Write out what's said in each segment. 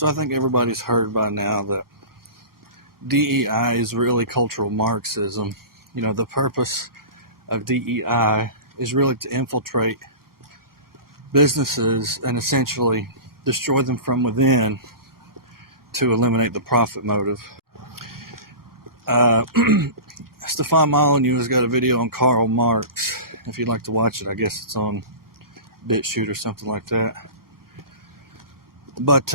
So I think everybody's heard by now that DEI is really cultural Marxism. You know, the purpose of DEI is really to infiltrate businesses and essentially destroy them from within to eliminate the profit motive. Stefan Molyneux has got a video on Karl Marx. If you'd like to watch it, I guess it's on BitChute or something like that. But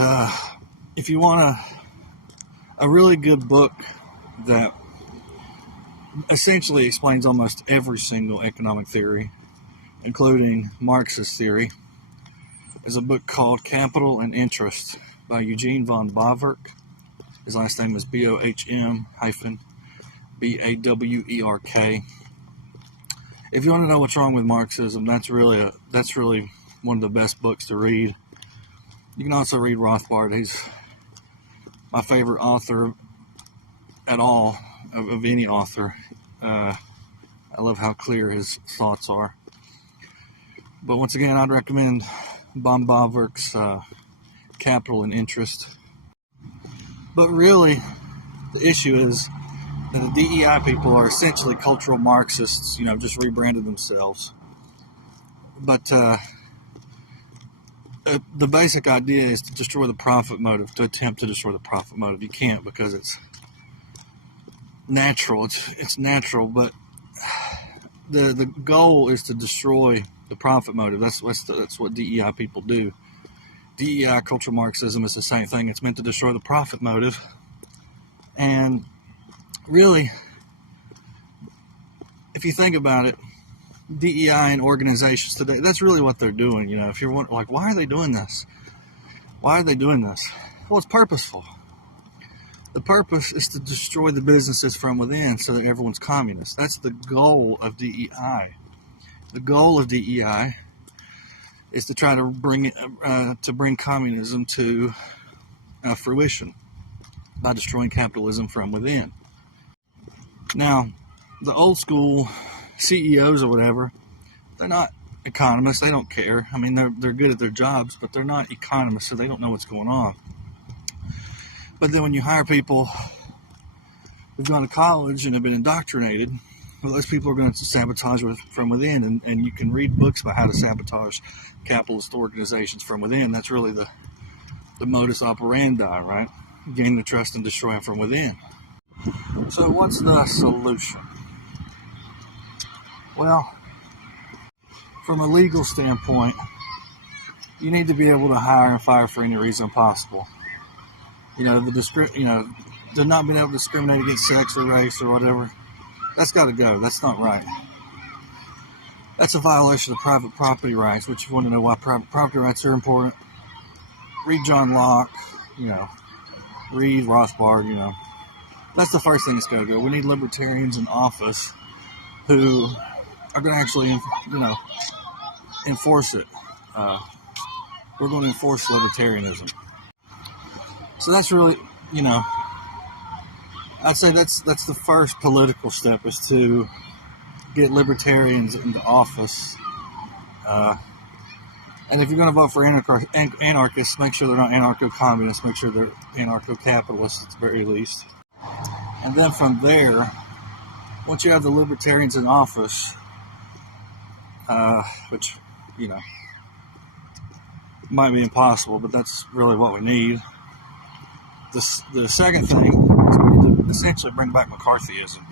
if you want a really good book that essentially explains almost every single economic theory, including Marxist theory, is a book called Capital and Interest by Eugene von Bawerk. His last name is Bohm-Bawerk. If you want to know what's wrong with Marxism, that's really one of the best books to read. You can also read Rothbard. He's my favorite author at all, of any author. I love how clear his thoughts are. But once again, I'd recommend von Bawerk's Capital and Interest. But really, the issue is that the DEI people are essentially cultural Marxists, you know, just rebranded themselves. But the basic idea is to destroy the profit motive, to attempt to destroy the profit motive. You can't, because it's natural. It's natural, but the goal is to destroy the profit motive. That's what DEI people do. DEI, cultural Marxism, is the same thing. It's meant to destroy the profit motive. And really, if you think about it, DEI and organizations today, that's really what they're doing. You know, if you're like, why are they doing this? Why are they doing this? Well, it's purposeful. The purpose is to destroy the businesses from within so that everyone's communist. That's the goal of DEI. The goal of DEI is to try to bring communism to fruition by destroying capitalism from within. Now, the old school CEOs or whatever, they're not economists. They don't care. I mean, they're good at their jobs, but they're not economists, so they don't know what's going on. But then when you hire people who've gone to college and have been indoctrinated, well, those people are going to sabotage from within, and you can read books about how to sabotage capitalist organizations from within. That's really the modus operandi, right? Gain the trust and destroy them from within. So what's the solution? Well, from a legal standpoint, you need to be able to hire and fire for any reason possible. You know, to not being able to discriminate against sex or race or whatever, that's got to go. That's not right. That's a violation of private property rights, which, if you want to know why private property rights are important, read John Locke, you know, read Rothbard, you know. That's the first thing that's got to go. We need libertarians in office who are going to actually, you know, enforce it. We're going to enforce libertarianism. So that's really, you know, I'd say that's the first political step, is to get libertarians into office. And if you're going to vote for anarchists, make sure they're not anarcho-communists. Make sure they're anarcho-capitalists at the very least. And then from there, once you have the libertarians in office, which, you know, might be impossible, but that's really what we need. The second thing is we need to essentially bring back McCarthyism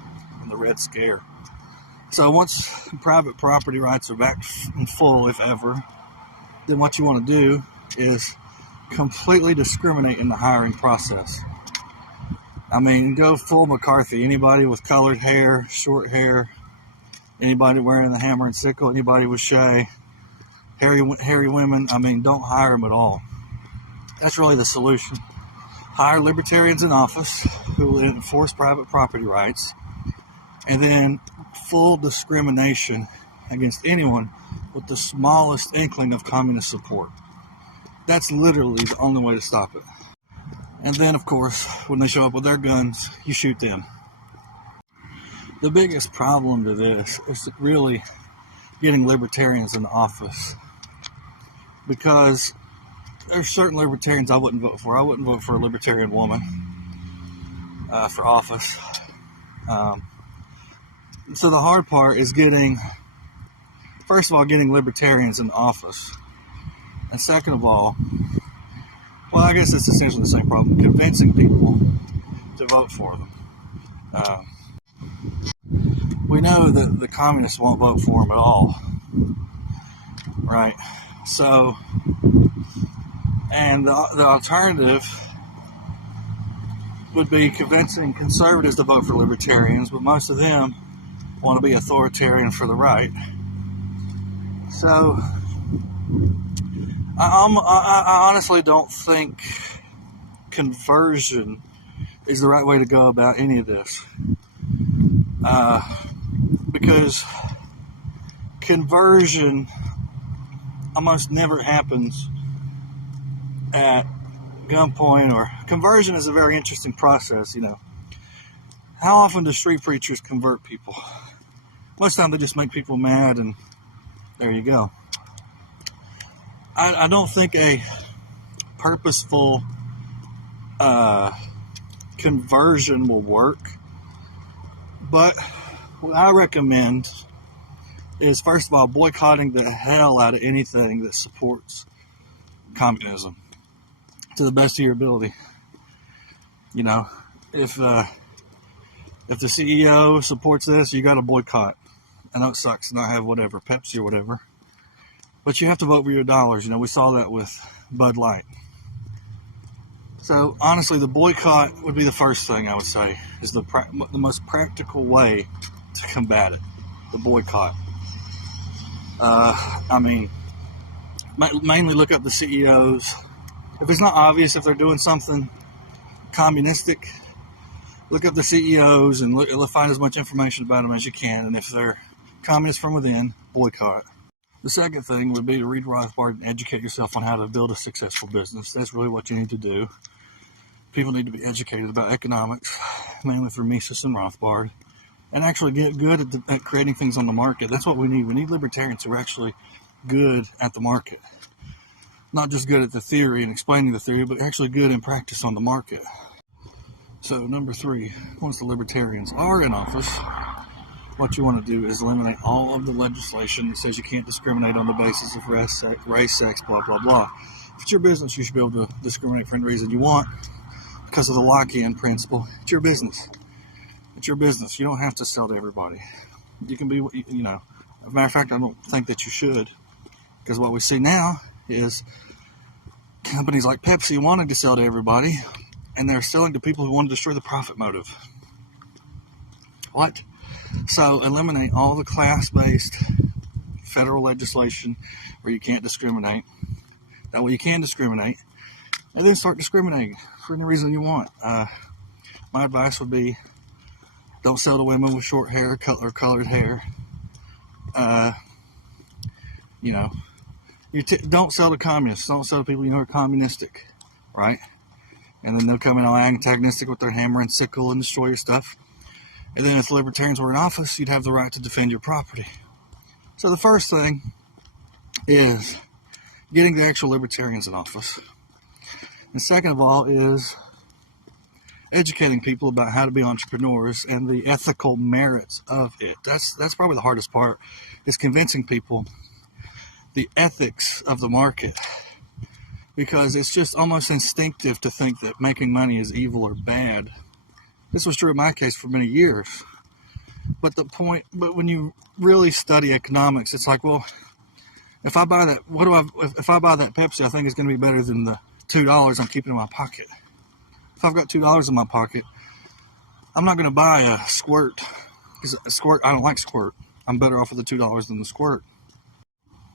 and the Red Scare. So once private property rights are back in full, if ever, then what you want to do is completely discriminate in the hiring process. I mean, go full McCarthy. Anybody with colored hair, short hair, anybody wearing the hammer and sickle, anybody with shay, hairy women, I mean, don't hire them at all. That's really the solution. Hire libertarians in office who will enforce private property rights, and then full discrimination against anyone with the smallest inkling of communist support. That's literally the only way to stop it. And then, of course, when they show up with their guns, you shoot them. The biggest problem to this is really getting libertarians in office, because there's certain libertarians I wouldn't vote for. I wouldn't vote for a libertarian woman for office. So the hard part is first of all, getting libertarians in office. And second of all, well, I guess it's essentially the same problem, convincing people to vote for them. We know that the communists won't vote for them at all, right? So, and the alternative would be convincing conservatives to vote for libertarians, but most of them want to be authoritarian for the right. So, I honestly don't think conversion is the right way to go about any of this. Because conversion almost never happens at gunpoint, or conversion is a very interesting process, you know. How often do street preachers convert people? Most of the time they just make people mad, and there you go. I don't think a purposeful conversion will work, but what I recommend is, first of all, boycotting the hell out of anything that supports communism to the best of your ability. You know, if the CEO supports this, you got to boycott. I know it sucks to not have whatever, Pepsi or whatever, but you have to vote for your dollars. You know, we saw that with Bud Light. So honestly, the boycott would be the first thing I would say is the most practical way to combat it. The boycott. I mean, mainly look up the CEOs. If it's not obvious if they're doing something communistic, look up the CEOs and find as much information about them as you can. And if they're communists from within, boycott. The second thing would be to read Rothbard and educate yourself on how to build a successful business. That's really what you need to do. People need to be educated about economics, mainly through Mises and Rothbard, and actually get good at creating things on the market. That's what we need. We need libertarians who are actually good at the market. Not just good at the theory and explaining the theory, but actually good in practice on the market. So number 3, once the libertarians are in office, what you want to do is eliminate all of the legislation that says you can't discriminate on the basis of race, sex, blah, blah, blah. If it's your business, you should be able to discriminate for any reason you want because of the lock-in principle. It's your business. It's your business. You don't have to sell to everybody. You can be, you know, as a matter of fact, I don't think that you should, because what we see now is companies like Pepsi wanting to sell to everybody, and they're selling to people who want to destroy the profit motive. What? So eliminate all the class-based federal legislation where you can't discriminate. That way you can discriminate, and then start discriminating for any reason you want. My advice would be, don't sell to women with short hair or colored hair. You know, don't sell to communists. Don't sell to people you know are communistic, right? And then they'll come in all antagonistic with their hammer and sickle and destroy your stuff. And then if the libertarians were in office, you'd have the right to defend your property. So the first thing is getting the actual libertarians in office. And second of all is educating people about how to be entrepreneurs and the ethical merits of it. That's probably the hardest part, is convincing people the ethics of the market. Because it's just almost instinctive to think that making money is evil or bad. This was true in my case for many years. But when you really study economics, it's like, well, if I buy that, if I buy that Pepsi, I think it's going to be better than the $2 I'm keeping in my pocket. If I've got $2 in my pocket, I'm not going to buy a Squirt, because a Squirt, I don't like Squirt. I'm better off with the $2 than the Squirt.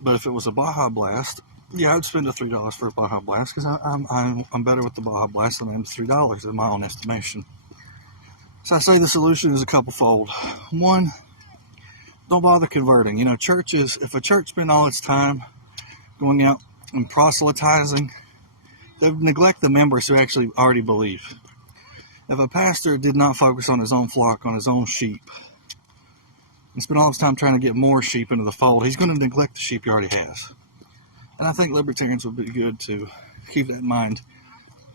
But if it was a Baja Blast, yeah, I'd spend the $3 for a Baja Blast, because I'm better with the Baja Blast than I am with $3 in my own estimation. So I say the solution is a couple-fold. One, don't bother converting. You know, churches, if a church spends all its time going out and proselytizing, they neglect the members who actually already believe. If a pastor did not focus on his own flock, on his own sheep, and spend all his time trying to get more sheep into the fold, he's going to neglect the sheep he already has. And I think libertarians would be good to keep that in mind.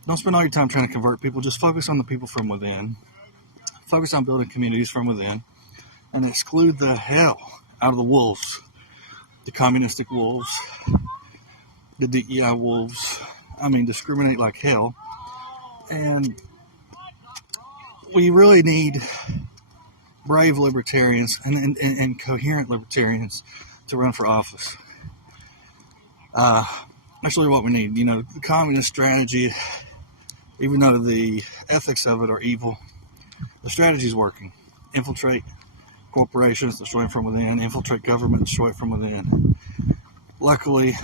Don't spend all your time trying to convert people. Just focus on the people from within. Focus on building communities from within, and exclude the hell out of the wolves, the communistic wolves, the DEI wolves. I mean, discriminate like hell. And we really need brave libertarians and coherent libertarians to run for office. That's really what we need. You know, the communist strategy, even though the ethics of it are evil, the strategy is working. Infiltrate corporations, destroy them from within. Infiltrate government, destroy it from within. Luckily,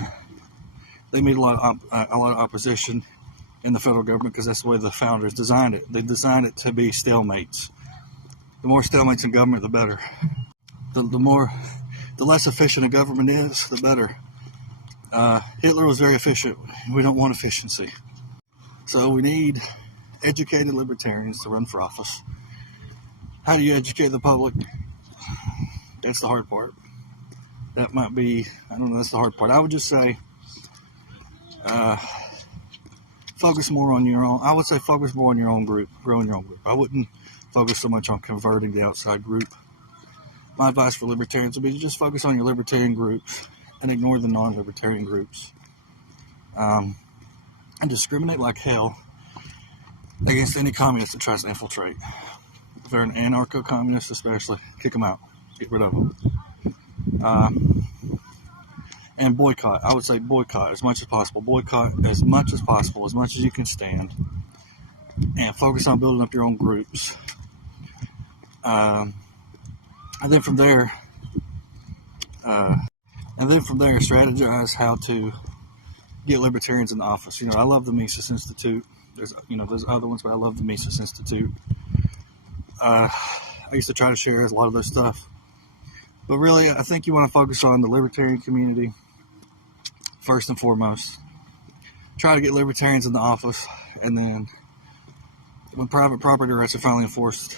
they made a lot of opposition in the federal government because that's the way the founders designed it. They designed it to be stalemates. The more stalemates in government, the better. The less efficient a government is, the better. Hitler was very efficient. We don't want efficiency. So we need educated libertarians to run for office. How do you educate the public? That's the hard part. That might be, I don't know, that's the hard part. I would just say, focus more on your own. I would say focus more on your own group, growing your own group. I wouldn't focus so much on converting the outside group. My advice for libertarians would be to just focus on your libertarian groups and ignore the non-libertarian groups. And discriminate like hell against any communist that tries to infiltrate. If they're an anarcho-communist especially, kick them out. Get rid of them. And boycott. I would say boycott as much as possible. Boycott as much as possible, as much as you can stand. And focus on building up your own groups. And then from there, strategize how to get libertarians in the office. You know, I love the Mises Institute. There's other ones, but I love the Mises Institute. I used to try to share a lot of their stuff. But really, I think you want to focus on the libertarian community first and foremost. Try to get libertarians in the office, and then when private property rights are finally enforced,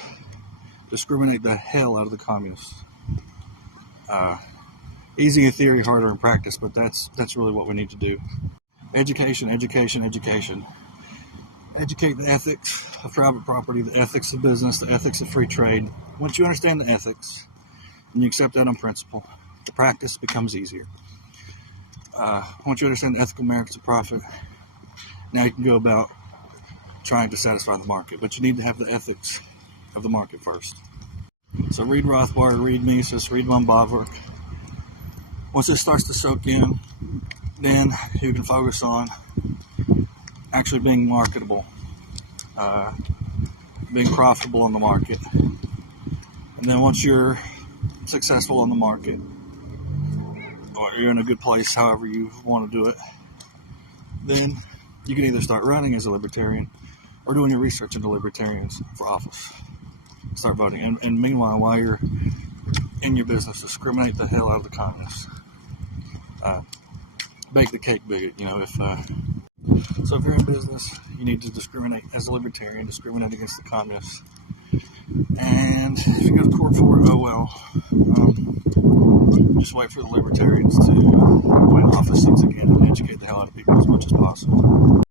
discriminate the hell out of the communists. Easy in theory, harder in practice, but that's really what we need to do. Education, education, education. Educate the ethics of private property, the ethics of business, the ethics of free trade. Once you understand the ethics, and you accept that on principle, the practice becomes easier. Once you understand the ethical merits of profit, now you can go about trying to satisfy the market, but you need to have the ethics of the market first. So read Rothbard, read Mises, read von Bavarick. Once this starts to soak in, then you can focus on actually being marketable, being profitable on the market. And then once you're successful on the market, or you're in a good place, however you want to do it, then you can either start running as a libertarian or doing your research into libertarians for office. Start voting. And meanwhile, while you're in your business, discriminate the hell out of the communists. Bake the cake bigot, you know. So if you're in business, you need to discriminate as a libertarian, discriminate against the communists. And if you go to court for it, oh well. Just wait for the libertarians to win office seats again and educate the hell out of people as much as possible.